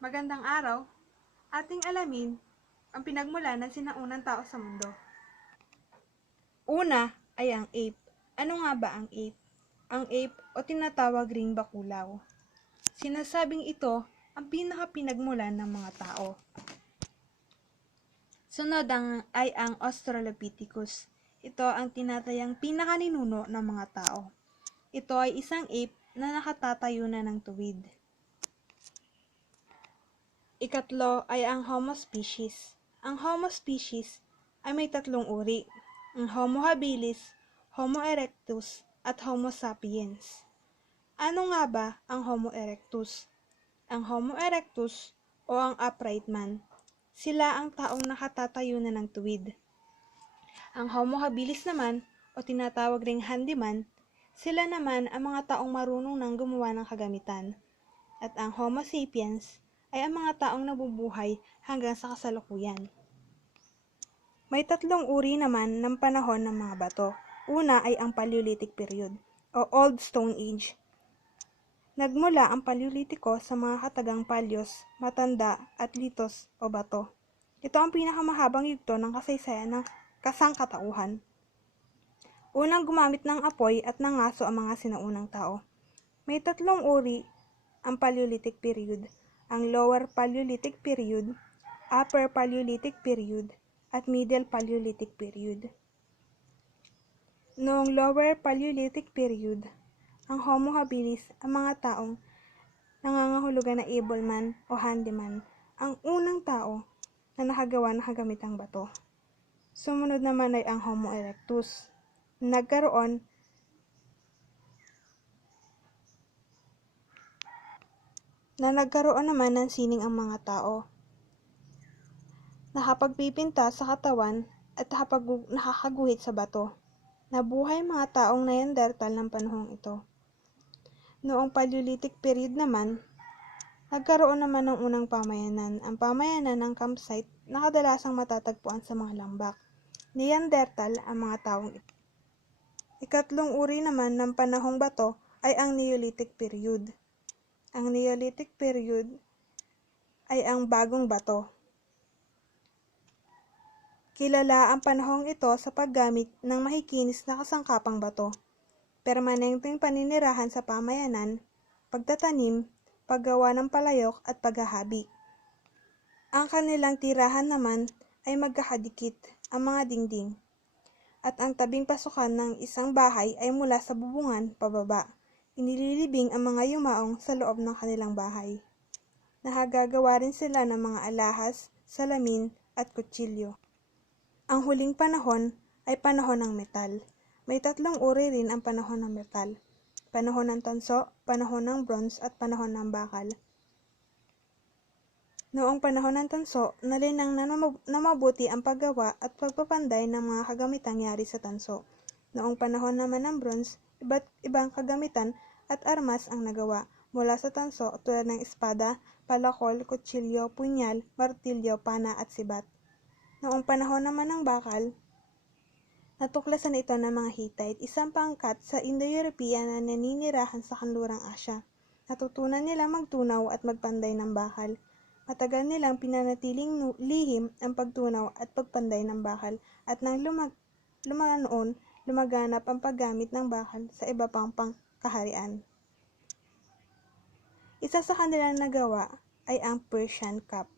Magandang araw. Ating alamin ang pinagmulan ng sinaunang tao sa mundo. Una ay ang ape. Ano nga ba ang ape? Ang ape o tinatawag ring bakulaw. Sinasabing ito ang pinakapinagmulan ng mga tao. Sunod ay ang Australopithecus. Ito ang tinatayang pinakaninuno ng mga tao. Ito ay isang ape na nakatatayo na ng tuwid. Ikatlo ay ang Homo species. Ang Homo species ay may tatlong uri, ang Homo habilis, Homo erectus, at Homo sapiens. Ano nga ba ang Homo erectus? Ang Homo erectus o ang upright man, sila ang taong nakatatayo na ng tuwid. Ang Homo habilis naman o tinatawag ring handyman, sila naman ang mga taong marunong nang gumawa ng kagamitan. At ang Homo sapiens ay ang mga taong nabubuhay hanggang sa kasalukuyan. May tatlong uri naman ng panahon ng mga bato. Una ay ang Paleolithic period o Old Stone Age. Nagmula ang Paleolitiko sa mga katagang palyos, matanda at litos o bato. Ito ang pinakamahabang yugto ng kasaysayan ng kasangkatauhan. Unang gumamit ng apoy at ng aso ang mga sinaunang tao. May tatlong uri ang Paleolithic period, ang Lower Paleolithic period, Upper Paleolithic period, at Middle Paleolithic period. Noong Lower Paleolithic period, ang Homo habilis, ang mga taong nangangahulugan na able man o handyman, ang unang tao na nakagawa ng kagamitang bato. Sumunod naman ay ang Homo erectus. Nagkaroon naman ng sining ang mga tao. Nakapagpipinta sa katawan at nakakaguhit sa bato. Nabuhay mga taong Neanderthal ng panahong ito. Noong Paleolithic period naman, nagkaroon naman ng unang pamayanan, ang pamayanan ng campsite na kadalasang matatagpuan sa mga lambak. Neanderthal ang mga taong ito. Ikatlong uri naman ng panahong bato ay ang Neolithic period. Ang Neolithic period ay ang bagong bato. Kilala ang panahong ito sa paggamit ng mahikinis na kasangkapang bato, permanenteng paninirahan sa pamayanan, pagtatanim, paggawa ng palayok at paghahabi. Ang kanilang tirahan naman ay magkakadikit ang mga dingding, at ang tabing pasukan ng isang bahay ay mula sa bubungan pababa. Inililibing ang mga yumaong sa loob ng kanilang bahay. Nakagagawa rin sila ng mga alahas, salamin at kutsilyo. Ang huling panahon ay panahon ng metal. May tatlong uri rin ang panahon ng metal. Panahon ng tanso, panahon ng bronze at panahon ng bakal. Noong panahon ng tanso, nalinang na mabuti ang paggawa at pagpapanday ng mga kagamitang yari sa tanso. Noong panahon naman ng bronze, iba't ibang kagamitan at armas ang nagawa mula sa tanso tulad ng espada, palakol, kutsilyo, punyal, martilyo, pana at sibat. Noong panahon naman ng bakal, natuklasan ito ng mga Hittite, isang pangkat sa Indo-European na naninirahan sa kanlurang Asya. Natutunan nila magtunaw at magpanday ng bakal. Matagal nilang pinanatiling lihim ang pagtunaw at pagpanday ng bakal at nang lumaganap ang paggamit ng bakal sa iba pang pangkaharian. Isa sa kanilang nagawa ay ang Persian Cup.